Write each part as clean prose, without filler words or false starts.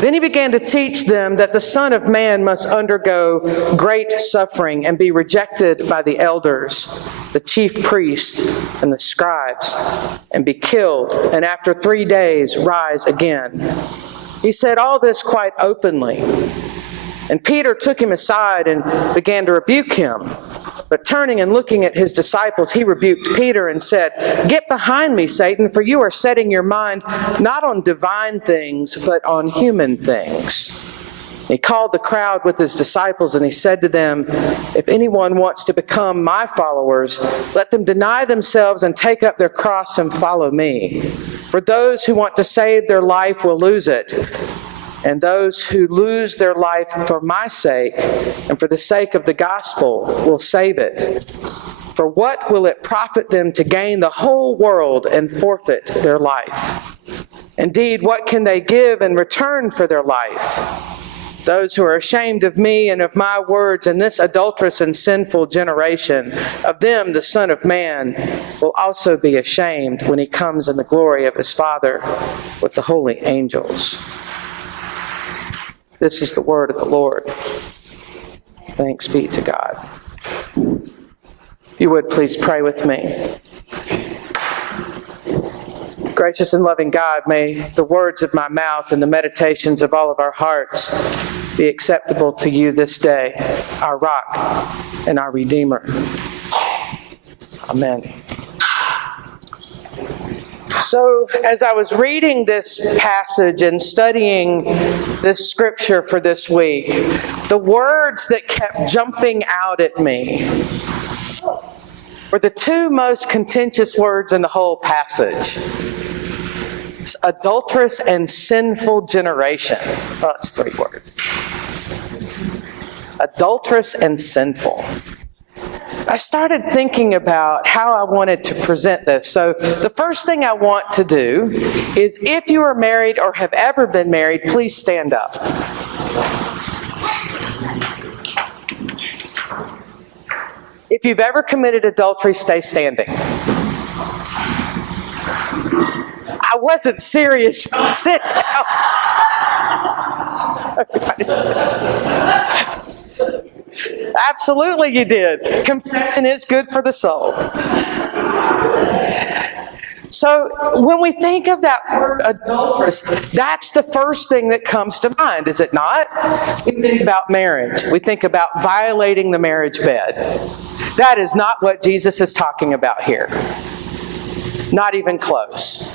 Then he began to teach them that the Son of Man must undergo great suffering and be rejected by the elders, the chief priests, and the scribes, and be killed, and after 3 days rise again. He said all this quite openly. And Peter took him aside and began to rebuke him. But turning and looking at his disciples, he rebuked Peter and said, "Get behind me, Satan, for you are setting your mind not on divine things, but on human things." He called the crowd with his disciples, and he said to them, "If anyone wants to become my followers, let them deny themselves and take up their cross and follow me. For those who want to save their life will lose it. And those who lose their life for my sake and for the sake of the gospel will save it. For what will it profit them to gain the whole world and forfeit their life? Indeed, what can they give in return for their life? Those who are ashamed of me and of my words in this adulterous and sinful generation, of them the Son of Man will also be ashamed when he comes in the glory of his Father with the holy angels." This is the word of the Lord. Thanks be to God. If you would, please pray with me. Gracious and loving God, may the words of my mouth and the meditations of all of our hearts be acceptable to you this day, our rock and our Redeemer. Amen. So, as I was reading this passage and studying this scripture for this week, the words that kept jumping out at me were the two most contentious words in the whole passage. It's adulterous and sinful generation. Well, it's 3 words. Adulterous and sinful. I started thinking about how I wanted to present this. So the first thing I want to do is, if you are married or have ever been married, please stand up. If you've ever committed adultery, stay standing. I wasn't serious. Sit down. Absolutely you did. Confession is good for the soul. So when we think of that word adulterous, that's the first thing that comes to mind, is it not? We think about marriage. We think about violating the marriage bed. That is not what Jesus is talking about here. Not even close.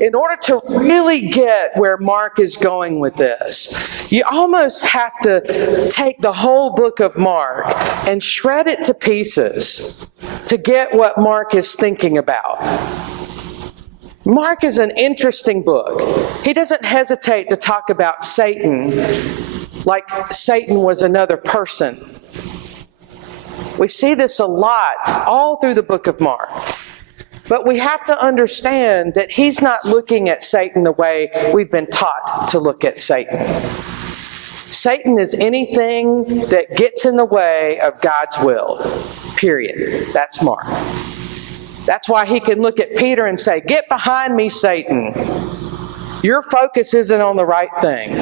In order to really get where Mark is going with this, you almost have to take the whole book of Mark and shred it to pieces to get what Mark is thinking about. Mark is an interesting book. He doesn't hesitate to talk about Satan like Satan was another person. We see this a lot all through the book of Mark. But we have to understand that he's not looking at Satan the way we've been taught to look at Satan. Satan is anything that gets in the way of God's will, period. That's Mark. That's why he can look at Peter and say, "Get behind me, Satan. Your focus isn't on the right thing.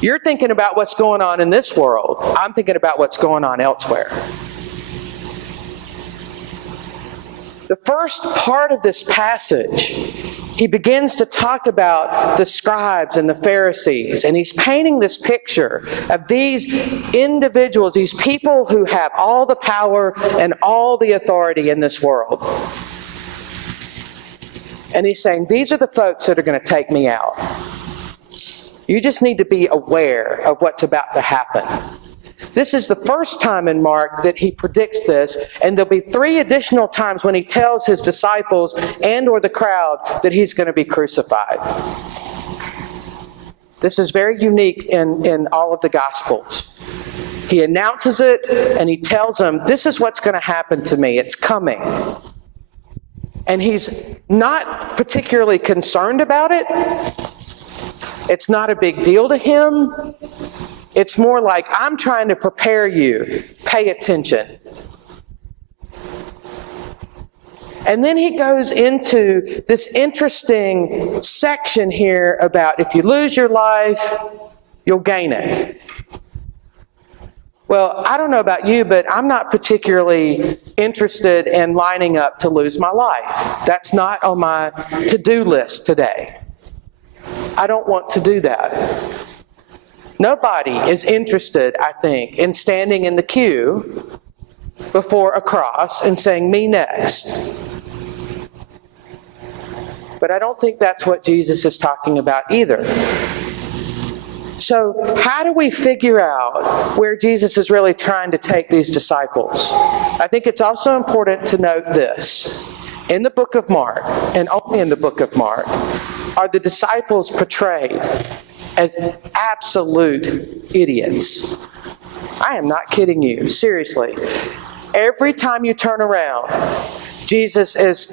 You're thinking about what's going on in this world. I'm thinking about what's going on elsewhere." The first part of this passage, he begins to talk about the scribes and the Pharisees, and he's painting this picture of these individuals, these people who have all the power and all the authority in this world. And he's saying, these are the folks that are going to take me out. You just need to be aware of what's about to happen. This is the first time in Mark that he predicts this, and there'll be 3 additional times when he tells his disciples and or the crowd that he's going to be crucified. This is very unique in all of the Gospels. He announces it, and he tells them, this is what's going to happen to me. It's coming. And he's not particularly concerned about it. It's not a big deal to him. It's more like, I'm trying to prepare you. Pay attention. And then he goes into this interesting section here about if you lose your life, you'll gain it. Well, I don't know about you, but I'm not particularly interested in lining up to lose my life. That's not on my to-do list today. I don't want to do that. Nobody is interested, I think, in standing in the queue before a cross and saying, "Me next." But I don't think that's what Jesus is talking about either. So how do we figure out where Jesus is really trying to take these disciples? I think it's also important to note this. In the book of Mark, and only in the book of Mark, are the disciples portrayed as absolute idiots. I am not kidding you, seriously. Every time you turn around, Jesus is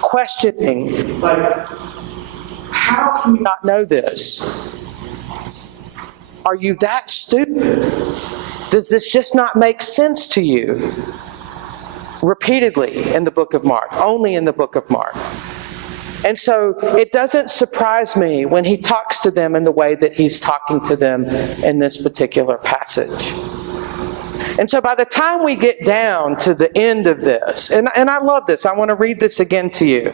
questioning, like, how can you not know this? Are you that stupid? Does this just not make sense to you? Repeatedly in the book of Mark, only in the book of Mark. And so it doesn't surprise me when he talks to them in the way that he's talking to them in this particular passage. And so by the time we get down to the end of this, and I love this, I want to read this again to you.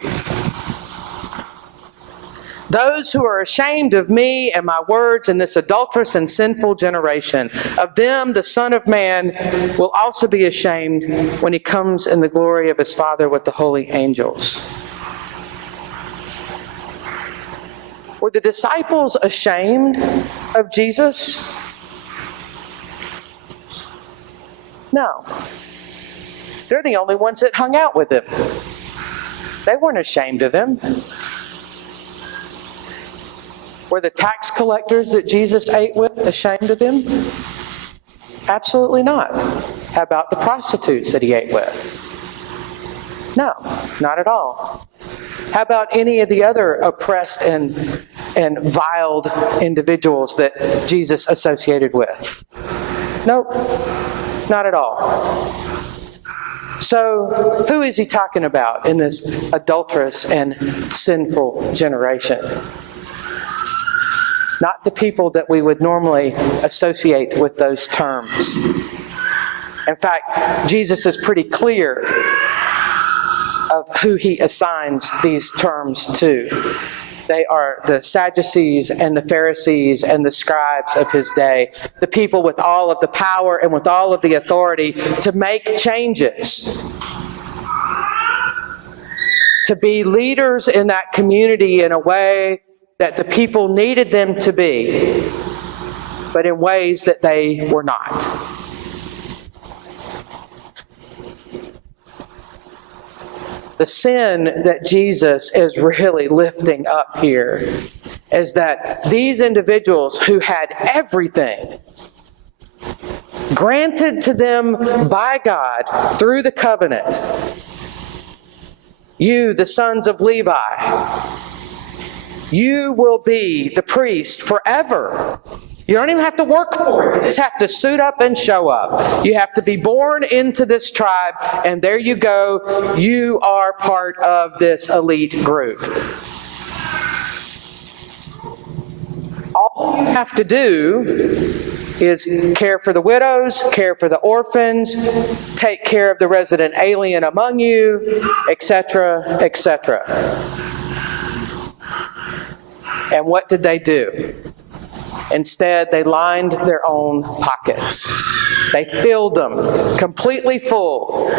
Those who are ashamed of me and my words in this adulterous and sinful generation, of them the Son of Man will also be ashamed when he comes in the glory of his Father with the holy angels. Were the disciples ashamed of Jesus? No. They're the only ones that hung out with him. They weren't ashamed of him. Were the tax collectors that Jesus ate with ashamed of him? Absolutely not. How about the prostitutes that he ate with? No, not at all. How about any of the other oppressed and viled individuals that Jesus associated with? Nope, not at all. So, who is he talking about in this adulterous and sinful generation? Not the people that we would normally associate with those terms. In fact, Jesus is pretty clear of who he assigns these terms to. They are the Sadducees and the Pharisees and the scribes of his day, the people with all of the power and with all of the authority to make changes, to be leaders in that community in a way that the people needed them to be, but in ways that they were not. The sin that Jesus is really lifting up here is that these individuals who had everything granted to them by God through the covenant, you, the sons of Levi, you will be the priest forever. You don't even have to work for it. You just have to suit up and show up. You have to be born into this tribe, and there you go. You are part of this elite group. All you have to do is care for the widows, care for the orphans, take care of the resident alien among you, etc., etc. And what did they do? Instead, they lined their own pockets. They filled them completely full.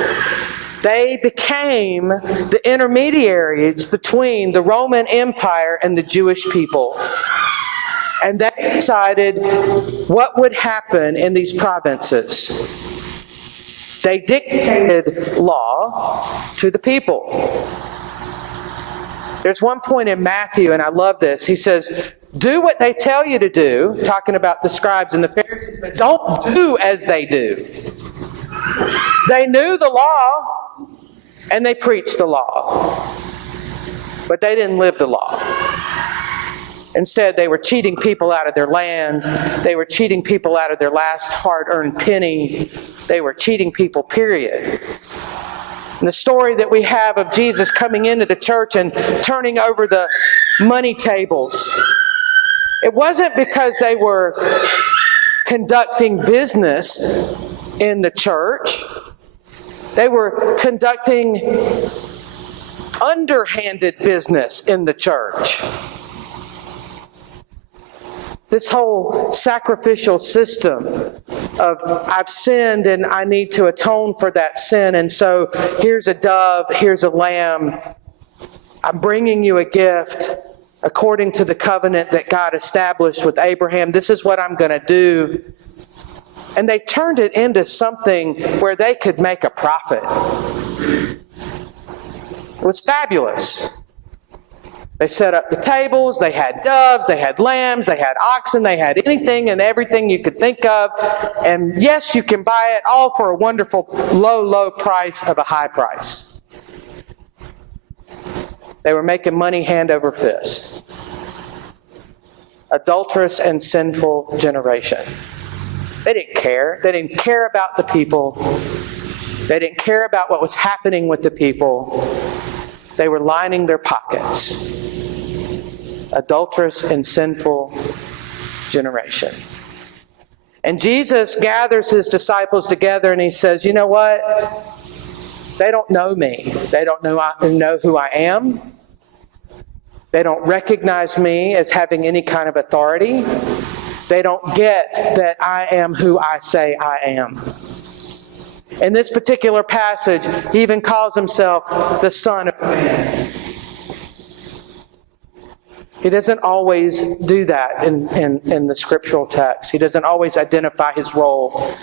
They became the intermediaries between the Roman Empire and the Jewish people. And they decided what would happen in these provinces. They dictated law to the people. There's one point in Matthew, and I love this. He says, do what they tell you to do, talking about the scribes and the Pharisees, but don't do as they do. They knew the law, and they preached the law, but they didn't live the law. Instead, they were cheating people out of their land. They were cheating people out of their last hard-earned penny. They were cheating people, period. And the story that we have of Jesus coming into the church and turning over the money tables, it wasn't because they were conducting business in the church. They were conducting underhanded business in the church. This whole sacrificial system of I've sinned and I need to atone for that sin, and so here's a dove, here's a lamb. I'm bringing you a gift according to the covenant that God established with Abraham. This is what I'm going to do. And they turned it into something where they could make a profit. It was fabulous. They set up the tables, they had doves, they had lambs, they had oxen, they had anything and everything you could think of. And yes, you can buy it all for a wonderful low, low price of a high price. They were making money hand over fist. Adulterous and sinful generation. They didn't care. They didn't care about the people. They didn't care about what was happening with the people. They were lining their pockets. Adulterous and sinful generation. And Jesus gathers his disciples together and he says, you know what? They don't know me. They don't know who I am. They don't recognize me as having any kind of authority. They don't get that I am who I say I am. In this particular passage, he even calls himself the Son of Man. He doesn't always do that in the scriptural text. He doesn't always identify his role.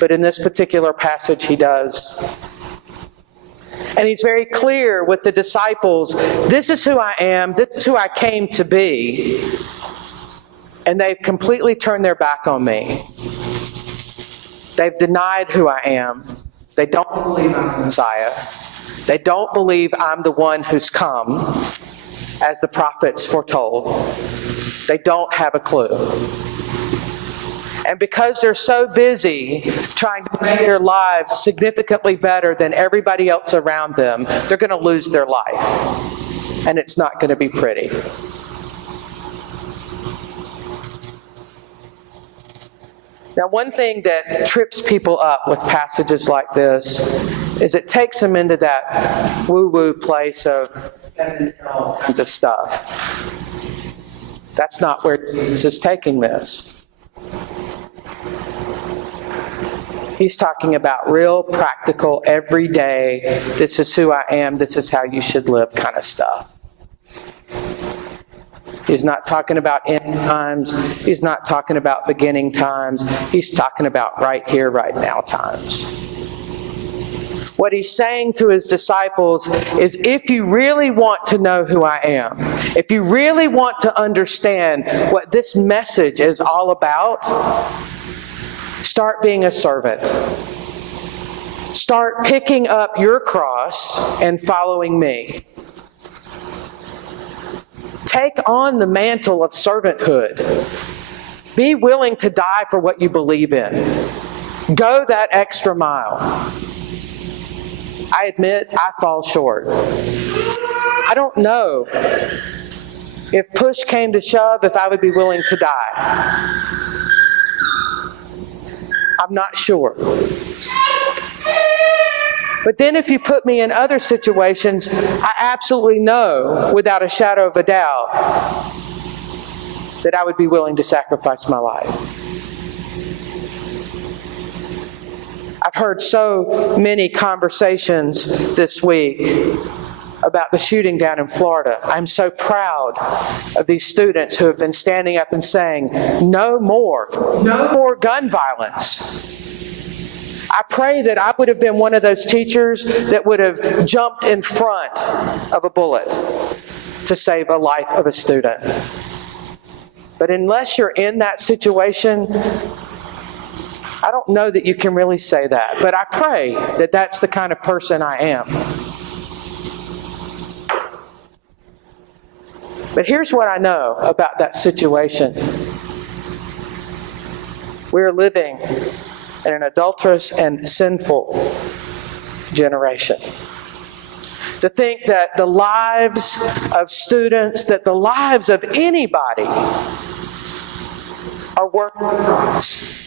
But in this particular passage, he does. And he's very clear with the disciples, this is who I am, this is who I came to be. And they've completely turned their back on me. They've denied who I am. They don't believe I'm the Messiah. They don't believe I'm the one who's come, as the prophets foretold. They don't have a clue. And because they're so busy trying to make their lives significantly better than everybody else around them, they're going to lose their life. And it's not going to be pretty. Now, one thing that trips people up with passages like this is it takes them into that woo-woo place of all kinds of stuff. That's not where Jesus is taking this. He's talking about real, practical, everyday, this is who I am, this is how you should live kind of stuff. He's not talking about end times. He's not talking about beginning times. He's talking about right here, right now times. What he's saying to his disciples is, if you really want to know who I am, if you really want to understand what this message is all about, start being a servant. Start picking up your cross and following me. Take on the mantle of servanthood. Be willing to die for what you believe in. Go that extra mile. I admit I fall short. I don't know if push came to shove if I would be willing to die. I'm not sure. But then if you put me in other situations, I absolutely know, without a shadow of a doubt, that I would be willing to sacrifice my life. I've heard so many conversations this week about the shooting down in Florida. I'm so proud of these students who have been standing up and saying, no more gun violence. I pray that I would have been one of those teachers that would have jumped in front of a bullet to save a life of a student. But unless you're in that situation, I don't know that you can really say that. But I pray that that's the kind of person I am. But here's what I know about that situation. We're living in an adulterous and sinful generation. To think that the lives of students, that the lives of anybody are worth the price.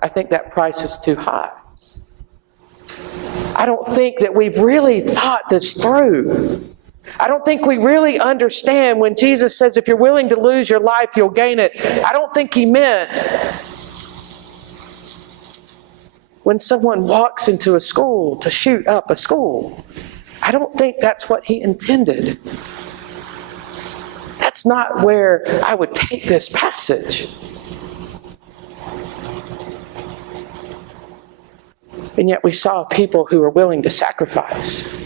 I think that price is too high. I don't think that we've really thought this through. I don't think we really understand when Jesus says, if you're willing to lose your life, you'll gain it. I don't think he meant when someone walks into a school to shoot up a school. I don't think that's what he intended. That's not where I would take this passage. And yet we saw people who were willing to sacrifice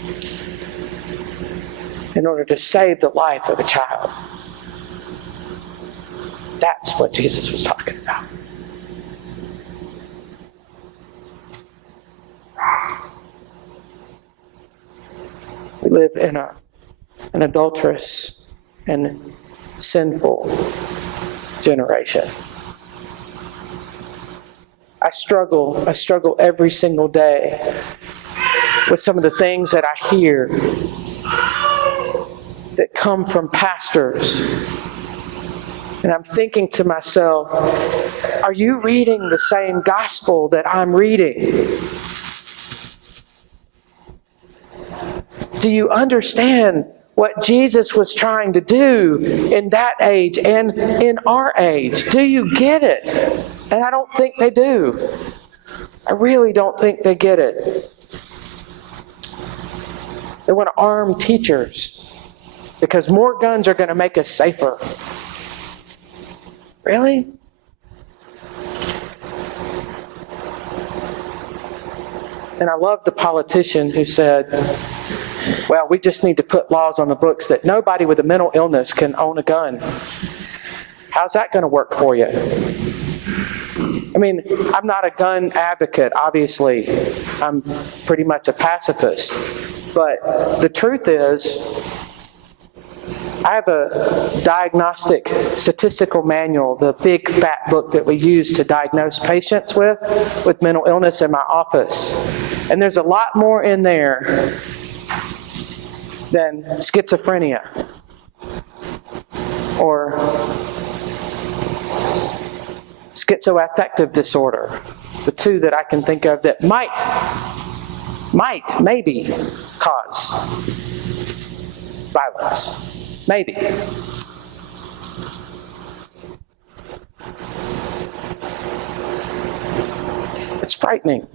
in order to save the life of a child. That's what Jesus was talking about. We live in an adulterous and sinful generation. I struggle every single day with some of the things that I hear that come from pastors. And I'm thinking to myself, are you reading the same gospel that I'm reading? Do you understand what Jesus was trying to do in that age and in our age? Do you get it? And I don't think they do. I really don't think they get it. They want to arm teachers because more guns are going to make us safer. Really? And I love the politician who said, well, we just need to put laws on the books that nobody with a mental illness can own a gun. How's that going to work for you? I mean, I'm not a gun advocate, obviously. I'm pretty much a pacifist. But the truth is, I have a diagnostic statistical manual, the big fat book that we use to diagnose patients with mental illness in my office. And there's a lot more in there than schizophrenia or schizoaffective disorder, the two that I can think of that maybe cause violence. Maybe. It's frightening.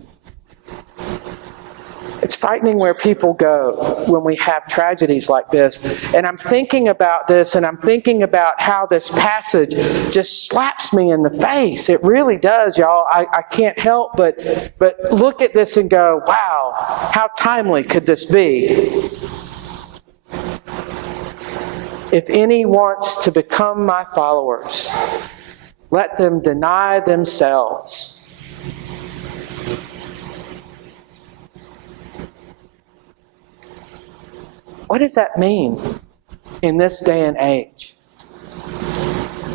It's frightening where people go when we have tragedies like this. And I'm thinking about this, and I'm thinking about how this passage just slaps me in the face. It really does, y'all. I can't help but look at this and go, wow, how timely could this be? If any wants to become my followers, let them deny themselves. What does that mean in this day and age?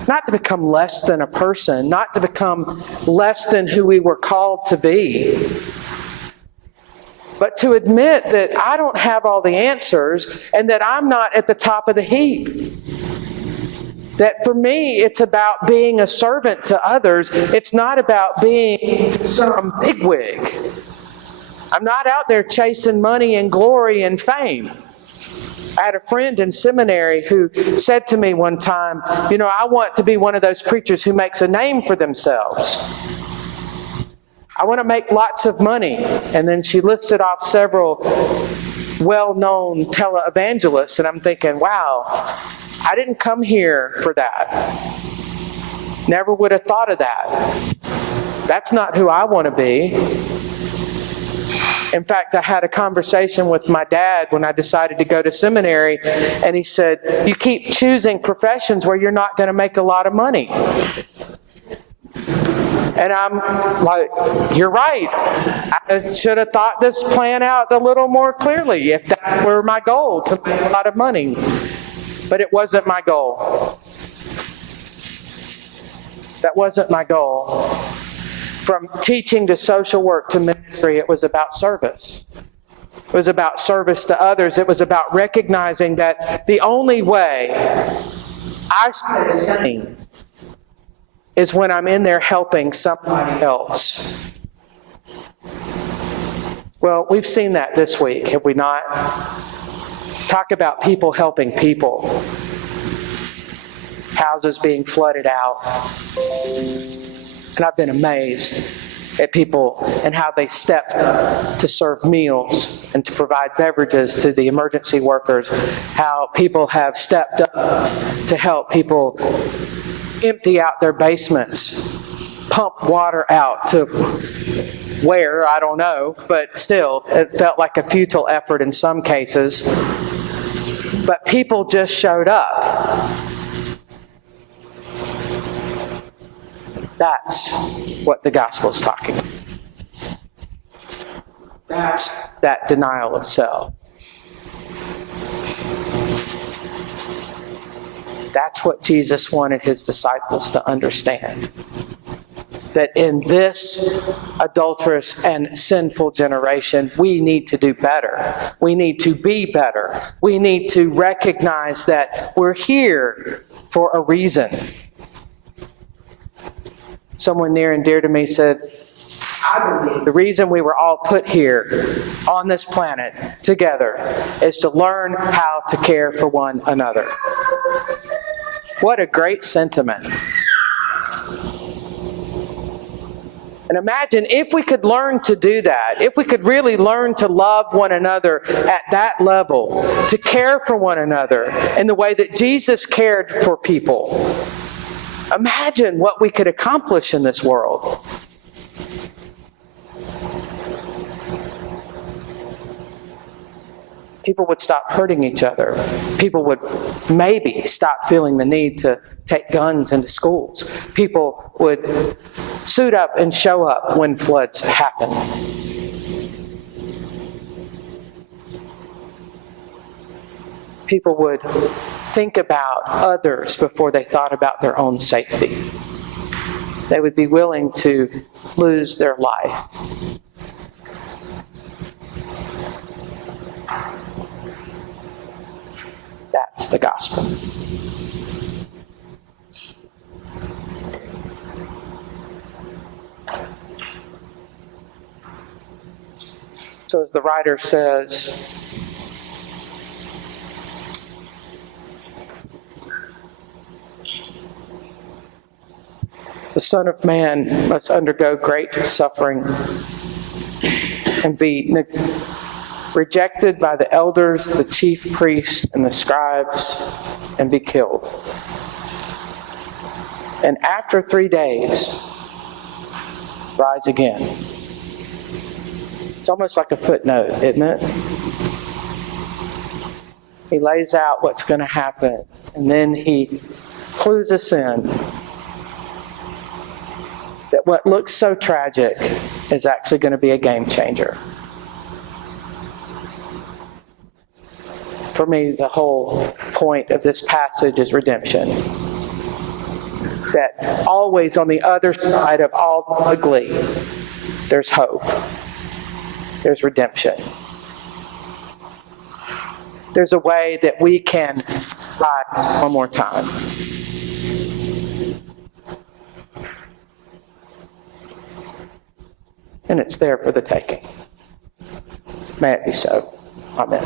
Not to become less than a person, not to become less than who we were called to be, but to admit that I don't have all the answers and that I'm not at the top of the heap. That for me, it's about being a servant to others. It's not about being some bigwig. I'm not out there chasing money and glory and fame. I had a friend in seminary who said to me one time, you know, I want to be one of those preachers who makes a name for themselves. I want to make lots of money. And then she listed off several well-known televangelists, and I'm thinking, wow, I didn't come here for that. Never would have thought of that. That's not who I want to be. In fact, I had a conversation with my dad when I decided to go to seminary, and he said, you keep choosing professions where you're not going to make a lot of money. And I'm like, you're right. I should have thought this plan out a little more clearly if that were my goal, to make a lot of money. But it wasn't my goal. That wasn't my goal. From teaching to social work to ministry, it was about service. It was about service to others. It was about recognizing that the only way I stay sane is when I'm in there helping somebody else. Well, we've seen that this week, have we not? Talk about people helping people. Houses being flooded out. And I've been amazed at people and how they stepped up to serve meals and to provide beverages to the emergency workers, how people have stepped up to help people empty out their basements, pump water out to where, I don't know, but still, it felt like a futile effort in some cases. But people just showed up. That's what the gospel's talking about. That's that denial of self. That's what Jesus wanted his disciples to understand. That in this adulterous and sinful generation, we need to do better. We need to be better. We need to recognize that we're here for a reason. Someone near and dear to me said, I believe the reason we were all put here on this planet together is to learn how to care for one another. What a great sentiment. And imagine if we could learn to do that, if we could really learn to love one another at that level, to care for one another in the way that Jesus cared for people. Imagine what we could accomplish in this world. People would stop hurting each other. People would maybe stop feeling the need to take guns into schools. People would suit up and show up when floods happen. People would think about others before they thought about their own safety. They would be willing to lose their life. That's the gospel. So as the writer says, the Son of Man must undergo great suffering and be rejected by the elders, the chief priests, and the scribes, and be killed. And after 3 days, rise again. It's almost like a footnote, isn't it? He lays out what's going to happen, and then he clues us in that what looks so tragic is actually going to be a game changer. For me, the whole point of this passage is redemption. That always on the other side of all the ugly, there's hope. There's redemption. There's a way that we can rise one more time. And it's there for the taking. May it be so. Amen.